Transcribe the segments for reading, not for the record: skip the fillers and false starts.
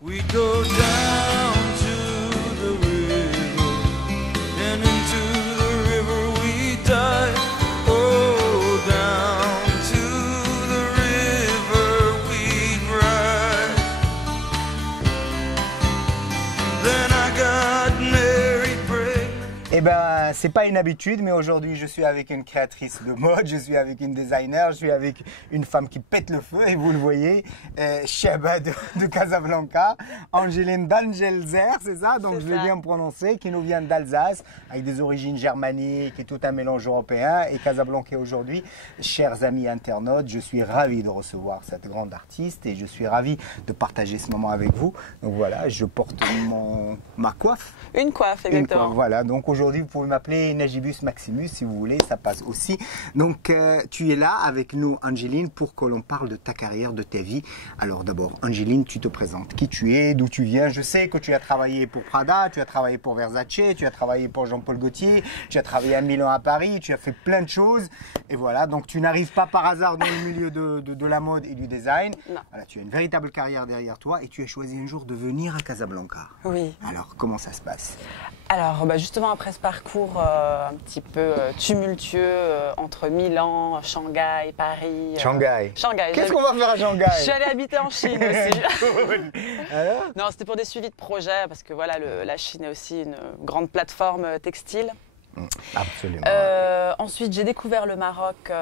We go down to the river, and into the river we dive. Oh, down to the river we ride. Then I got married, pregnant. Eh ben, c'est pas une habitude, mais aujourd'hui, je suis avec une créatrice de mode, je suis avec une designer, je suis avec une femme qui pète le feu, et vous le voyez, Cheba de Casablanca, Angeline Dangelzer, c'est ça? Donc, je vais bien me prononcer, qui nous vient d'Alsace, avec des origines germaniques et tout un mélange européen, et Casablanca aujourd'hui. Chers amis internautes, je suis ravi de recevoir cette grande artiste, et je suis ravi de partager ce moment avec vous. Donc voilà, je porte ma coiffe. Une coiffe, exactement. Une coiffe, voilà, donc aujourd'hui, vous pouvez m'appeler Najibus Maximus si vous voulez, ça passe aussi. Donc, tu es là avec nous, Angeline, pour que l'on parle de ta carrière, de ta vie. Alors d'abord, Angeline, tu te présentes. Qui tu es, d'où tu viens. Je sais que tu as travaillé pour Prada, tu as travaillé pour Versace, tu as travaillé pour Jean-Paul Gaultier, tu as travaillé à Milan, à Paris, tu as fait plein de choses. Et voilà, donc tu n'arrives pas par hasard dans le milieu de la mode et du design. Non. Voilà, tu as une véritable carrière derrière toi et tu as choisi un jour de venir à Casablanca. Oui. Alors, comment ça se passe? Alors, justement, après ce parcours un petit peu tumultueux entre Milan, Shanghai, Paris. Shanghai. Shanghai. Qu'est-ce qu'on va faire à Shanghai? Je suis allée habiter en Chine aussi. Cool. Alors? Non, c'était pour des suivis de projets, parce que voilà, la Chine est aussi une grande plateforme textile. Absolument. Ensuite, j'ai découvert le Maroc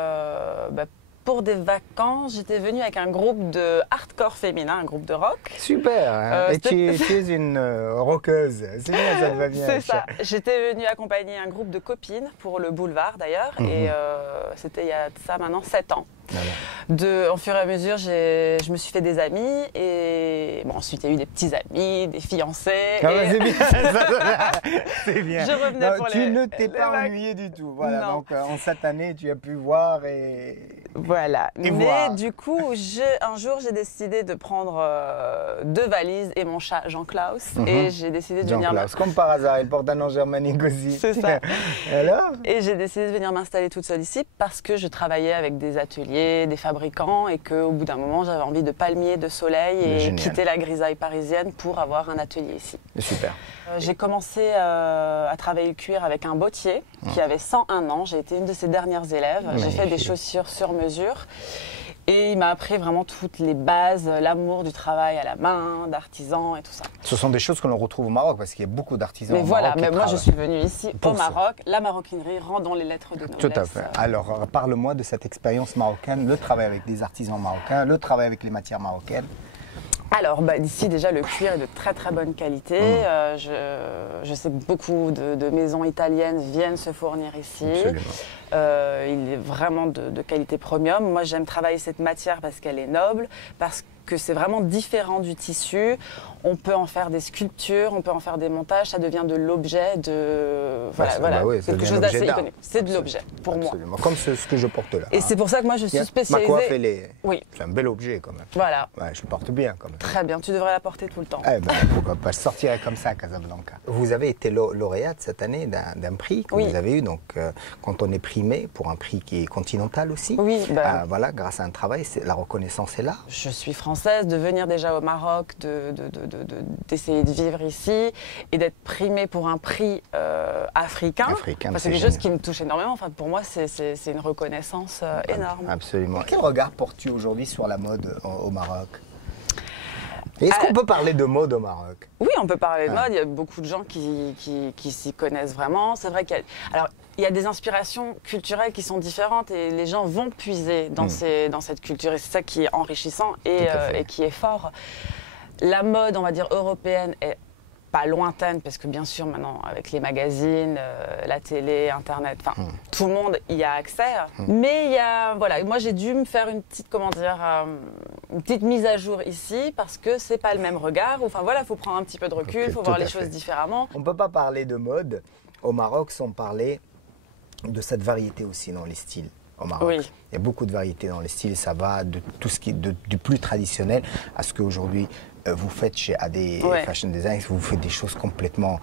pour des vacances. J'étais venue avec un groupe de hardcore féminin, un groupe de rock. Super, hein. Et tu es une rockeuse, c'est bien, ça te va bien. C'est ça, j'étais venue accompagner un groupe de copines pour le boulevard d'ailleurs, et c'était il y a de ça maintenant 7 ans. Au fur et à mesure, je me suis fait des amis, et bon, ensuite il y a eu des petits amis, des fiancés. Ah ouais, c'est bien, c'est bien. Je revenais non, pour tu ne t'es les pas vagues. ennuyé du tout, voilà. Non. Donc en cette année, tu as pu voir Voilà, Et mais voir. du coup, un jour j'ai décidé de prendre 2 valises et mon chat Jean-Klaus, et j'ai décidé de venir. Jean-Claude, comme par hasard, il porte un nom germanique aussi. C'est ça. Alors? Et j'ai décidé de venir m'installer toute seule ici parce que je travaillais avec des ateliers, des fabricants, et qu'au bout d'un moment j'avais envie de palmiers, de soleil, et Génial. quitter la grisaille parisienne pour avoir un atelier ici. Super. J'ai commencé à travailler le cuir avec un bottier qui avait 101 ans. J'ai été une de ses dernières élèves. J'ai fait des Magnifique. chaussures sur mesure. Et il m'a appris vraiment toutes les bases, l'amour du travail à la main, d'artisan et tout ça. Ce sont des choses que l'on retrouve au Maroc parce qu'il y a beaucoup d'artisans Mais au voilà, Maroc qui mais moi je travaillent. suis venue ici Pour au ça. Maroc. La maroquinerie rentre dans les lettres de noblesse. Tout à fait. Alors, parle-moi de cette expérience marocaine, le travail avec des artisans marocains, le travail avec les matières marocaines. Alors, ici, déjà, le cuir est de très très bonne qualité. Je sais que beaucoup de maisons italiennes viennent se fournir ici. Absolument. Il est vraiment de qualité premium. Moi, j'aime travailler cette matière parce qu'elle est noble, parce que c'est vraiment différent du tissu. On peut en faire des sculptures, on peut en faire des montages. Ça devient de l'objet, quelque chose d'assez iconique. C'est de l'objet, pour moi. Absolument. Comme ce que je porte là. Et c'est pour ça que moi, je suis Ma spécialisée. coiffe, elle est... Oui. C'est un bel objet quand même. Voilà. Ouais, je le porte bien quand même. Très bien, tu devrais la porter tout le temps. Eh ben, pourquoi pas, je sortirai comme ça à Casablanca. Vous avez été lauréate cette année d'un prix que vous avez eu, donc quand on est primé pour un prix qui est continental aussi. Oui, voilà, grâce à un travail, la reconnaissance est là. Je suis française, de venir déjà au Maroc, d'essayer de vivre ici et d'être primée pour un prix africain. C'est quelque chose qui me touche énormément. Enfin, pour moi, c'est une reconnaissance énorme. Absolument. Quel regard portes-tu aujourd'hui sur la mode au Maroc? Est-ce qu'on peut parler de mode au Maroc? Oui, on peut parler de mode. Il y a beaucoup de gens qui s'y connaissent vraiment. C'est vrai qu'il y a des inspirations culturelles qui sont différentes et les gens vont puiser dans cette culture. Et c'est ça qui est enrichissant et qui est fort. La mode, on va dire, européenne est pas lointaine, parce que bien sûr, maintenant, avec les magazines, la télé, Internet, tout le monde y a accès. Mais il y a, voilà, moi j'ai dû me faire une petite, une petite mise à jour ici, parce que c'est pas le même regard. Enfin voilà, il faut prendre un petit peu de recul, il faut voir les choses différemment. On ne peut pas parler de mode au Maroc sans parler de cette variété aussi dans les styles. au Maroc. Oui. Il y a beaucoup de variétés dans les styles, ça va de tout ce qui est du plus traditionnel à ce qu'aujourd'hui vous faites chez AD Ouais. Fashion Design, vous faites des choses complètement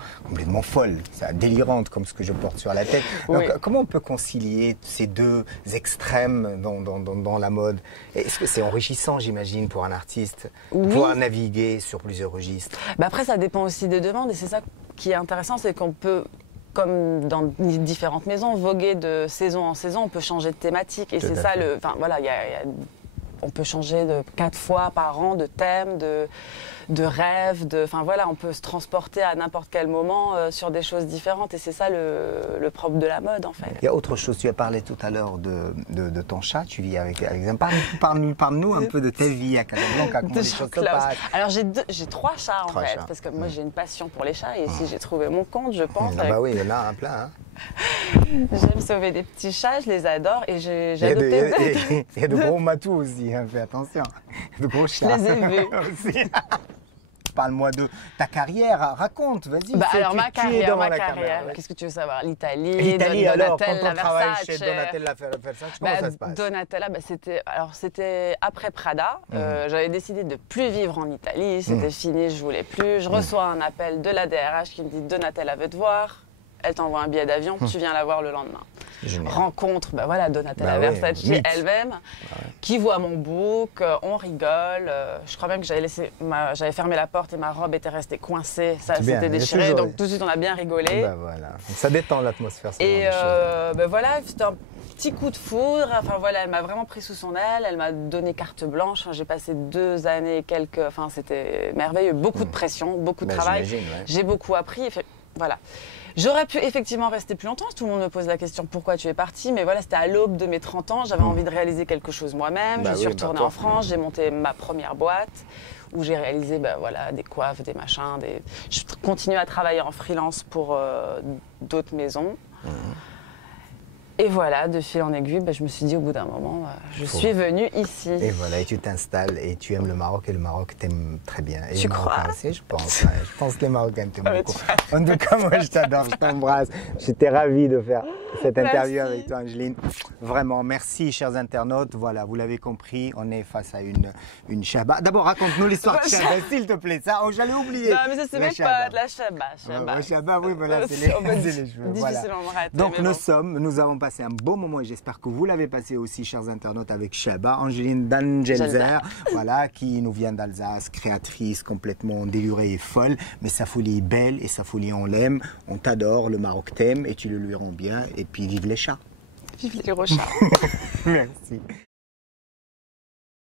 folles, délirantes comme ce que je porte sur la tête. Donc, Oui. comment on peut concilier ces deux extrêmes dans la mode? Est-ce que c'est enrichissant, j'imagine, pour un artiste, de Oui. pouvoir naviguer sur plusieurs registres? Bah après, ça dépend aussi des demandes et c'est ça qui est intéressant, c'est qu'on peut, comme dans différentes maisons, voguer de saison en saison, on peut changer de thématique et Tout c'est à ça fait. enfin voilà, on peut changer de 4 fois par an de thème, de rêve, enfin voilà, on peut se transporter à n'importe quel moment sur des choses différentes et c'est ça le propre de la mode en fait. Il y a autre chose, tu as parlé tout à l'heure de ton chat, tu vis avec Parle-nous un peu de ta vie à Casablanca, comment De les choses se Jean-Claude. passent. Alors j'ai 3 chats en 3 fait, chats. parce que moi j'ai une passion pour les chats et ici j'ai trouvé mon compte, je pense. Ah bah oui, il y en a un plein. Hein. J'aime sauver des petits chats, je les adore et j'ai Il y a de- adopté il y a de gros matous aussi, hein, fais attention. De gros chats. les ai vus. aussi. Parle-moi de ta carrière, raconte, vas-y. Bah alors tu ma es carrière, devant ma la carrière. caméra, ouais. Qu'est-ce que tu veux savoir? L'Italie, L'Italie, alors, quand Donatella, on travaille Versace. chez Donatella Versace, comment ça se passe? Donatella, c'était après Prada. J'avais décidé de plus vivre en Italie. C'était fini, je voulais plus. Je reçois un appel de la DRH qui me dit Donatella veut te voir. Elle t'envoie un billet d'avion, tu viens la voir le lendemain. Génial. Rencontre, Donatella Bah oui, Versace, mythe. elle-même, qui voit mon book, on rigole. Je crois même que j'avais fermé la porte et ma robe était restée coincée, ça C'est bien, s'était il y a déchiré, toujours- donc tout de suite on a bien rigolé. Bah voilà, ça détend l'atmosphère. ce Et genre de choses. voilà, c'était un petit coup de foudre. Enfin voilà, elle m'a vraiment pris sous son aile, elle m'a donné carte blanche. Enfin, j'ai passé 2 années et quelques. Enfin, c'était merveilleux, beaucoup de pression, beaucoup de Bah, travail. j'imagine, ouais. J'ai beaucoup appris. Voilà. J'aurais pu effectivement rester plus longtemps. Tout le monde me pose la question pourquoi tu es partie. Mais voilà, c'était à l'aube de mes 30 ans. J'avais envie de réaliser quelque chose moi-même. Bah je suis oui, retournée bah, en France. J'ai monté ma première boîte où j'ai réalisé des coiffes, des machins. Je continue à travailler en freelance pour d'autres maisons. Et voilà, de fil en aiguille, je me suis dit au bout d'un moment, je suis venue ici. Et voilà, et tu t'installes et tu aimes le Maroc et le Maroc t'aime très bien. Et Tu les crois? Marocains aussi, je pense. Ouais, je pense que les Marocains t'aiment Ah, mais beaucoup. En tout cas, moi, je t'adore, je t'embrasse. J'étais ravi de faire cette interview Merci. avec toi, Angeline. Vraiment, merci, chers internautes. Voilà, vous l'avez compris, on est face à une Chaba. D'abord, raconte-nous l'histoire de Chaba, s'il te plaît. Ça, j'allais oublier. Non, mais ça, c'est La mes Chaba. potes, la Chaba. Ouais, Chaba, oui, voilà, c'est les, On peut c'est les cheveux. Voilà. difficilement me rater, Donc, mais bon. nous avons passé un beau moment et j'espère que vous l'avez passé aussi, chers internautes, avec Chaba, Angeline Dangelzer, voilà, qui nous vient d'Alsace, créatrice complètement délurée et folle, mais sa folie est belle et sa folie, on l'aime. On t'adore, le Maroc t'aime et tu le lui rends bien. Et puis, vive les chats. Vive les Rochas. Merci.